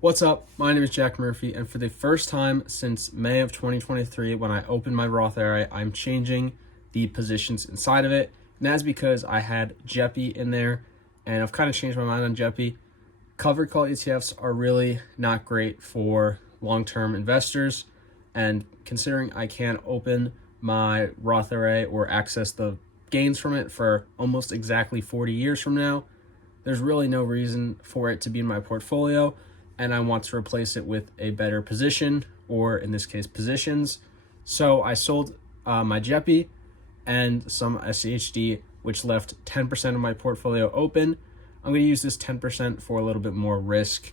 What's up? My name is Jack Murphy, and for the first time since May of 2023, when I opened my Roth IRA, I'm changing the positions inside of it. And that's because I had JEPI in there, and I've kind of changed my mind on JEPI. Covered call ETFs are really not great for long-term investors, and considering I can't open my Roth IRA or access the gains from it for almost exactly 40 years from now, there's really no reason for it to be in my portfolio, and I want to replace it with a better position, or in this case, positions. So I sold my JEPI and some SHD, which left 10% of my portfolio open. I'm going to use this 10% for a little bit more risk.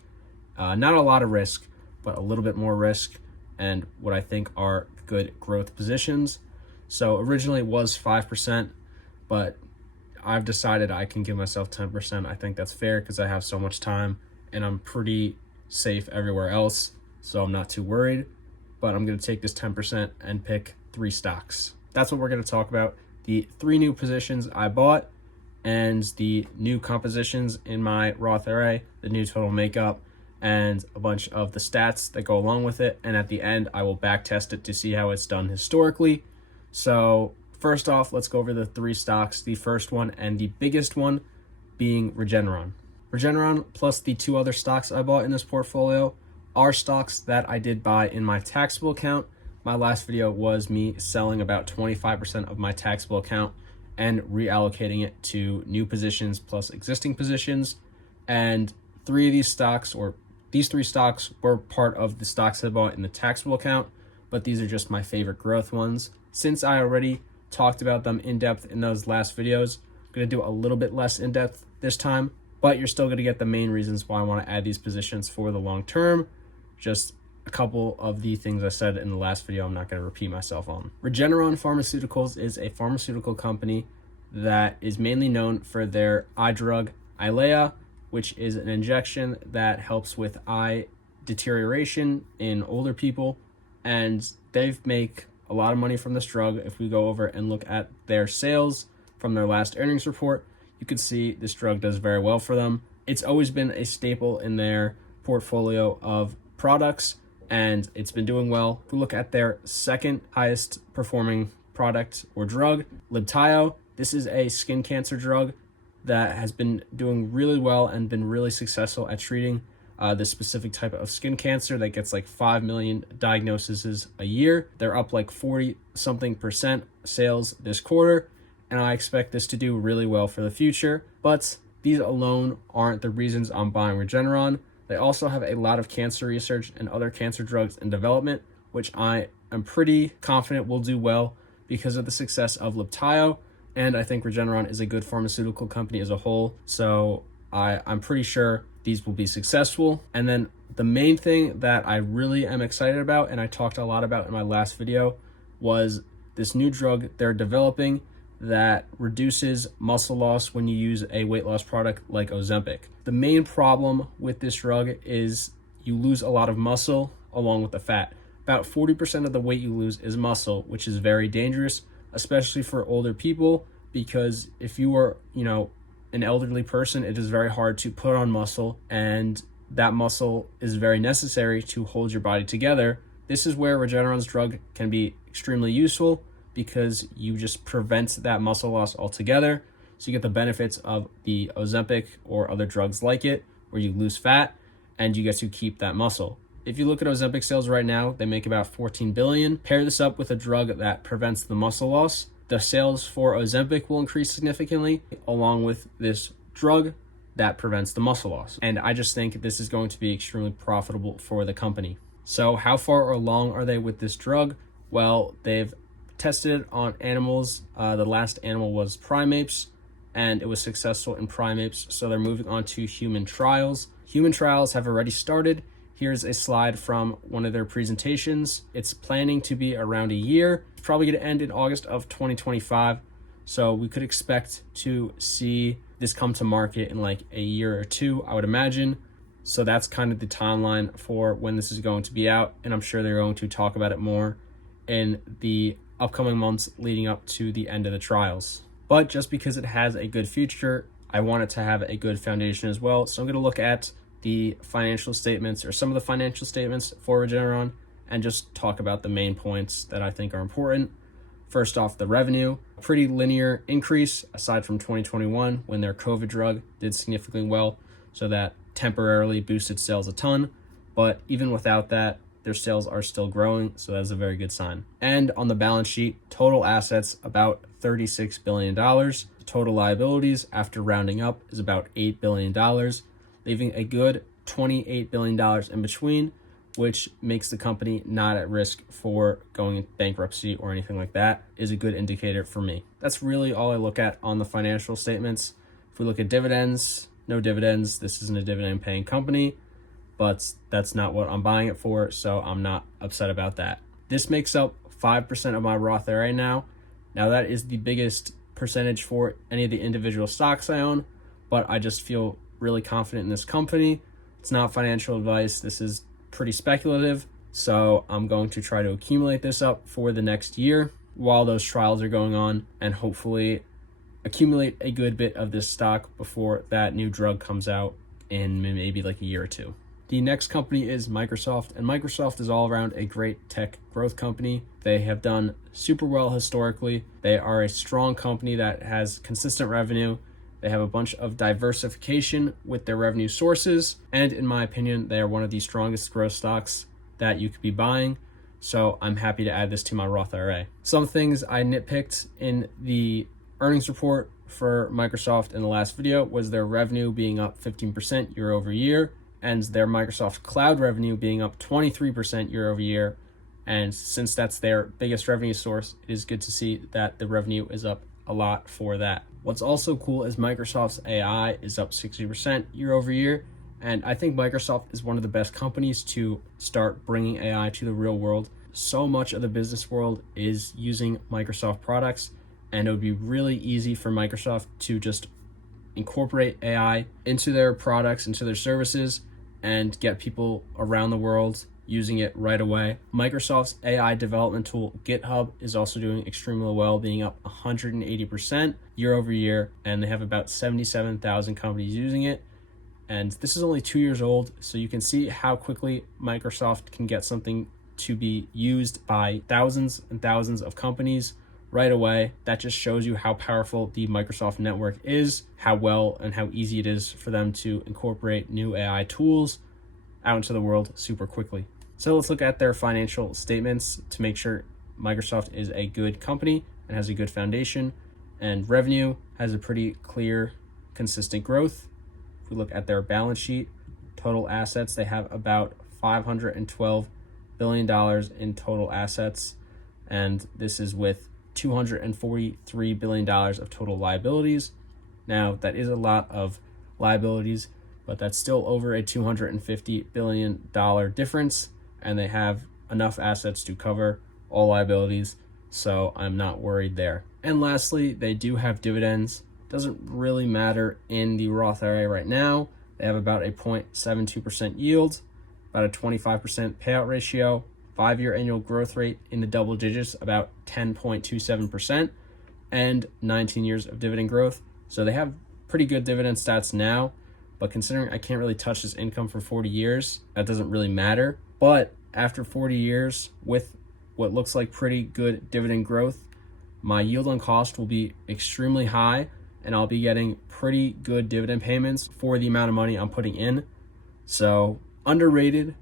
Not a lot of risk, but a little bit more risk, and what I think are good growth positions. So originally it was 5%, but I've decided I can give myself 10%. I think that's fair because I have so much time and I'm pretty safe everywhere else, so I'm not too worried. But I'm going to take this 10% and pick 3 stocks. That's what we're going to talk about. The 3 new positions I bought and the new compositions in my Roth IRA, the new total makeup, and a bunch of the stats that go along with it. And at the end, I will back test it to see how it's done historically. So first off, let's go over the 3 stocks. The first one and the biggest one being Regeneron. Regeneron plus the 2 other stocks I bought in this portfolio are stocks that I did buy in my taxable account. My last video was me selling about 25% of my taxable account and reallocating it to new positions plus existing positions. And 3 of these stocks, or these 3 stocks, were part of the stocks I bought in the taxable account, but these are just my favorite growth ones. Since I already talked about them in depth in those last videos, I'm going to do a little bit less in depth this time, but you're still going to get the main reasons why I want to add these positions for the long term. Just a couple of the things I said in the last video I'm not going to repeat myself on. Regeneron Pharmaceuticals is a pharmaceutical company that is mainly known for their eye drug Eylea, which is an injection that helps with eye deterioration in older people, and they make a lot of money from this drug. If we go over and look at their sales from their last earnings report, you can see this drug does very well for them. It's always been a staple in their portfolio of products, and it's been doing well. If we look at their second highest performing product or drug, Libtayo, this is a skin cancer drug that has been doing really well and been really successful at treating this specific type of skin cancer that gets like 5 million diagnoses a year. They're up like 40-something% sales this quarter, and I expect this to do really well for the future. But these alone aren't the reasons I'm buying Regeneron. They also have a lot of cancer research and other cancer drugs in development, which I am pretty confident will do well because of the success of Libtayo. And I think Regeneron is a good pharmaceutical company as a whole, so I'm pretty sure these will be successful. And then the main thing that I really am excited about, and I talked a lot about in my last video, was this new drug they're developing that reduces muscle loss when you use a weight loss product like Ozempic. The main problem with this drug is you lose a lot of muscle along with the fat. About 40% of the weight you lose is muscle, which is very dangerous, especially for older people, because if you are, an elderly person, it is very hard to put on muscle, and that muscle is very necessary to hold your body together. This is where Regeneron's drug can be extremely useful because you just prevent that muscle loss altogether. So you get the benefits of the Ozempic or other drugs like it, where you lose fat and you get to keep that muscle. If you look at Ozempic sales right now, they make about $14 billion. Pair this up with a drug that prevents the muscle loss, the sales for Ozempic will increase significantly, along with this drug that prevents the muscle loss. And I just think this is going to be extremely profitable for the company. So how far along are they with this drug? Well, they've tested it on animals. The last animal was primates, and it was successful in primates. So they're moving on to human trials. Human trials have already started. Here's a slide from one of their presentations. It's planning to be around a year. It's probably going to end in August of 2025. So we could expect to see this come to market in like a year or 2, I would imagine. So that's kind of the timeline for when this is going to be out. And I'm sure they're going to talk about it more in the upcoming months leading up to the end of the trials. But just because it has a good future, I want it to have a good foundation as well. So I'm going to look at the financial statements or some of the financial statements for Regeneron and just talk about the main points that I think are important. First off, the revenue, a pretty linear increase aside from 2021 when their COVID drug did significantly well, so that temporarily boosted sales a ton. But even without that, their sales are still growing, so that's a very good sign. And on the balance sheet, total assets about $36 billion. Total liabilities after rounding up is about $8 billion, leaving a good $28 billion in between, which makes the company not at risk for going into bankruptcy or anything like that, is a good indicator for me. That's really all I look at on the financial statements. If we look at dividends, no dividends. This isn't a dividend paying company, but that's not what I'm buying it for, so I'm not upset about that. This makes up 5% of my Roth IRA now. Now that is the biggest percentage for any of the individual stocks I own, but I just feel really confident in this company. It's not financial advice. This is pretty speculative, so I'm going to try to accumulate this up for the next year while those trials are going on, and hopefully accumulate a good bit of this stock before that new drug comes out in maybe like a year or two. The next company is Microsoft, and Microsoft is all around a great tech growth company. They have done super well historically. They are a strong company that has consistent revenue. They have a bunch of diversification with their revenue sources, and in my opinion, they are one of the strongest growth stocks that you could be buying. So I'm happy to add this to my Roth IRA. Some things I nitpicked in the earnings report for Microsoft in the last video was their revenue being up 15% year over year, and their Microsoft Cloud revenue being up 23% year over year. And since that's their biggest revenue source, it is good to see that the revenue is up a lot for that. What's also cool is Microsoft's AI is up 60% year over year. And I think Microsoft is one of the best companies to start bringing AI to the real world. So much of the business world is using Microsoft products, and it would be really easy for Microsoft to just incorporate AI into their products, into their services, and get people around the world using it right away. Microsoft's AI development tool, GitHub, is also doing extremely well, being up 180% year over year, and they have about 77,000 companies using it. And this is only 2 years old, so you can see how quickly Microsoft can get something to be used by thousands and thousands of companies right away. That just shows you how powerful the Microsoft network is, how well and how easy it is for them to incorporate new AI tools out into the world super quickly. So let's look at their financial statements to make sure Microsoft is a good company and has a good foundation, and revenue has a pretty clear, consistent growth. If we look at their balance sheet, total assets, they have about $512 billion in total assets, and this is with $243 billion of total liabilities. Now, that is a lot of liabilities, but that's still over a $250 billion difference, and they have enough assets to cover all liabilities, so I'm not worried there. And lastly, they do have dividends. Doesn't really matter in the Roth IRA right now. They have about a 0.72% yield, about a 25% payout ratio, 5-year annual growth rate in the double digits, about 10.27%, and 19 years of dividend growth. So they have pretty good dividend stats now, but considering I can't really touch this income for 40 years, that doesn't really matter. But after 40 years with what looks like pretty good dividend growth, my yield on cost will be extremely high, and I'll be getting pretty good dividend payments for the amount of money I'm putting in. So underrated,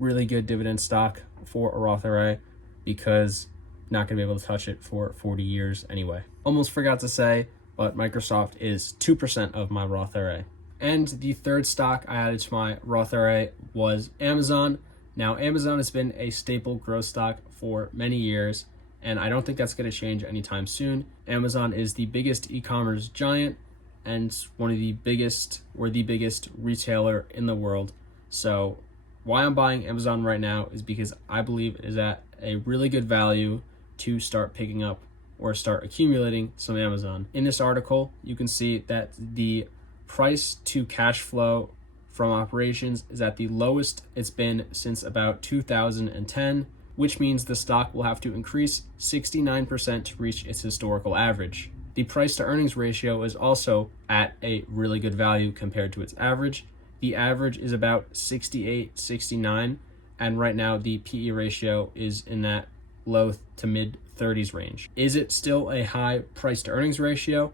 really good dividend stock for a Roth IRA, because not going to be able to touch it for 40 years anyway. Almost forgot to say, but Microsoft is 2% of my Roth IRA. And the third stock I added to my Roth IRA was Amazon. Now, Amazon has been a staple growth stock for many years, and I don't think that's going to change anytime soon. Amazon is the biggest e-commerce giant and one of the biggest, or the biggest retailer in the world. So why I'm buying Amazon right now is because I believe it is at a really good value to start picking up or start accumulating some Amazon. In this article, you can see that the price to cash flow from operations is at the lowest it's been since about 2010, which means the stock will have to increase 69% to reach its historical average. The price to earnings ratio is also at a really good value compared to its average. The average is about 68, 69, and right now the PE ratio is in that low to mid 30s range. Is it still a high price to earnings ratio?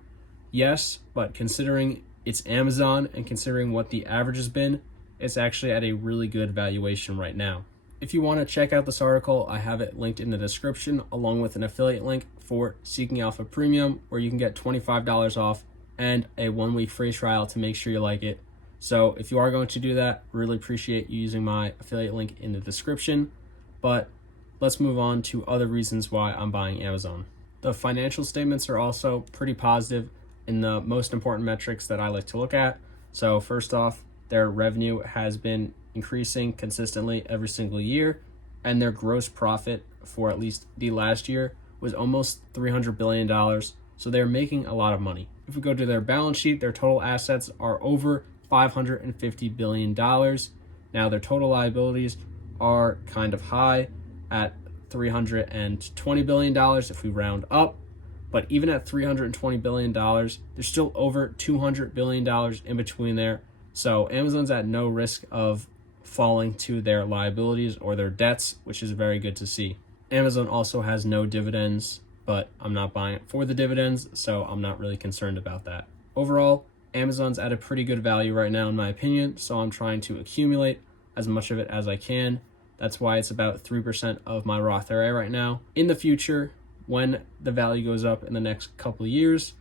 Yes, but considering it's Amazon and considering what the average has been, it's actually at a really good valuation right now. If you want to check out this article, I have it linked in the description along with an affiliate link for Seeking Alpha Premium, where you can get $25 off and a 1-week free trial to make sure you like it. So if you are going to do that, really appreciate you using my affiliate link in the description. But let's move on to other reasons why I'm buying Amazon. The financial statements are also pretty positive in the most important metrics that I like to look at. So first off, their revenue has been increasing consistently every single year, and their gross profit for at least the last year was almost $300 billion. So they're making a lot of money. If we go to their balance sheet, their total assets are over $550 billion. Now their total liabilities are kind of high at $320 billion if we round up. But even at $320 billion, there's still over $200 billion in between there. So Amazon's at no risk of falling to their liabilities or their debts, which is very good to see. Amazon also has no dividends, but I'm not buying it for the dividends, so I'm not really concerned about that. Overall, Amazon's at a pretty good value right now, in my opinion, so I'm trying to accumulate as much of it as I can. That's why it's about 3% of my Roth IRA right now. In the future, when the value goes up in the next couple of years,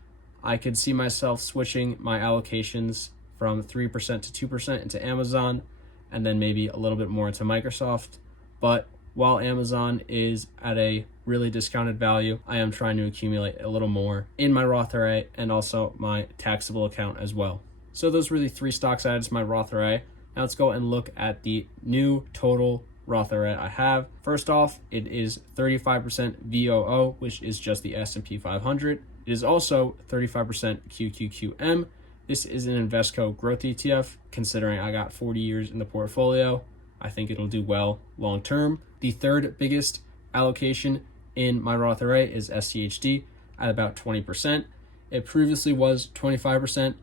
I could see myself switching my allocations from 3% to 2% into Amazon, and then maybe a little bit more into Microsoft. But while Amazon is at a really discounted value, I am trying to accumulate a little more in my Roth IRA and also my taxable account as well. So those were the 3 stocks added to my Roth IRA. Now let's go and look at the new total Roth IRA I have. First off, it is 35% VOO, which is just the S&P 500. It is also 35% QQQM. This is an Invesco growth ETF. Considering I got 40 years in the portfolio, I think it'll do well long term. The third biggest allocation in my Roth IRA is SCHD at about 20%. It previously was 25%,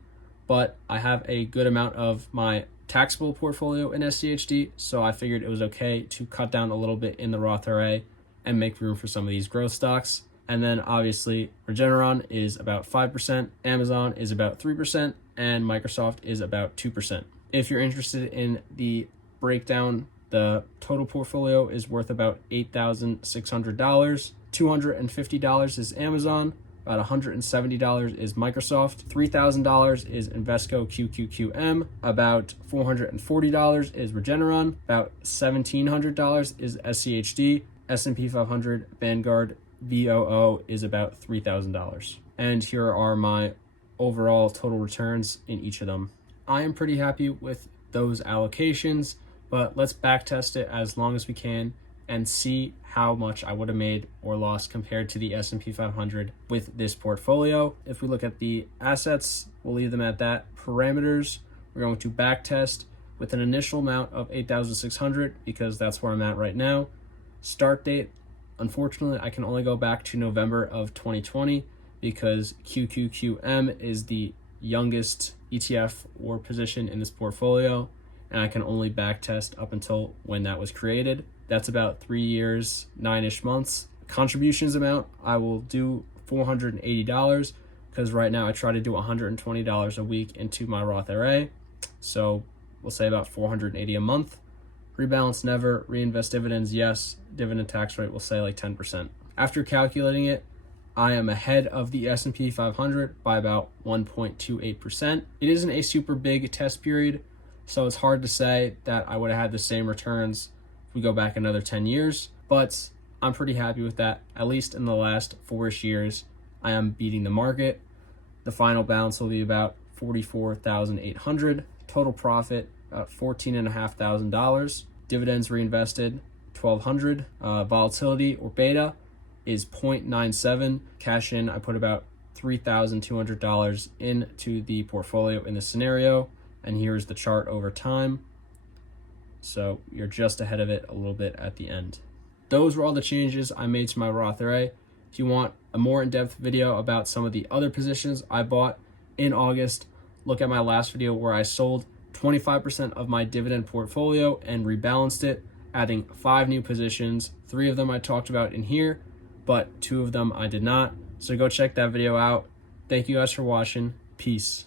but I have a good amount of my taxable portfolio in SCHD, so I figured it was okay to cut down a little bit in the Roth IRA and make room for some of these growth stocks. And then obviously Regeneron is about 5%, Amazon is about 3%, and Microsoft is about 2%. If you're interested in the breakdown, the total portfolio is worth about $8,600. $250 is Amazon, about $170 is Microsoft, $3,000 is Invesco QQQM, about $440 is Regeneron, about $1,700 is SCHD, S&P 500 Vanguard VOO is about $3,000. And here are my overall total returns in each of them. I am pretty happy with those allocations, but let's backtest it as long as we can and see how much I would have made or lost compared to the S&P 500 with this portfolio. If we look at the assets, we'll leave them at that. Parameters, we're going to backtest with an initial amount of 8,600 because that's where I'm at right now. Start date, unfortunately, I can only go back to November of 2020 because QQQM is the youngest ETF or position in this portfolio, and I can only backtest up until when that was created. That's about 3 years, 9-ish months. Contributions amount, I will do $480 because right now I try to do $120 a week into my Roth IRA. So we'll say about $480 a month. Rebalance never, reinvest dividends yes, dividend tax rate will say like 10%. After calculating it, I am ahead of the S&P 500 by about 1.28%. It isn't a super big test period, so it's hard to say that I would have had the same returns if we go back another 10 years, but I'm pretty happy with that. At least in the last 4-ish years, I am beating the market. The final balance will be about $44,800. Total profit, about $14,500. Dividends reinvested, $1,200. Volatility or beta is 0.97. Cash in, I put about $3,200 into the portfolio in this scenario, and here's the chart over time. So you're just ahead of it a little bit at the end. Those were all the changes I made to my Roth IRA. If you want a more in-depth video about some of the other positions I bought in August, look at my last video where I sold 25% of my dividend portfolio and rebalanced it, adding 5 new positions. 3 of them I talked about in here, but 2 of them I did not. So go check that video out. Thank you guys for watching. Peace.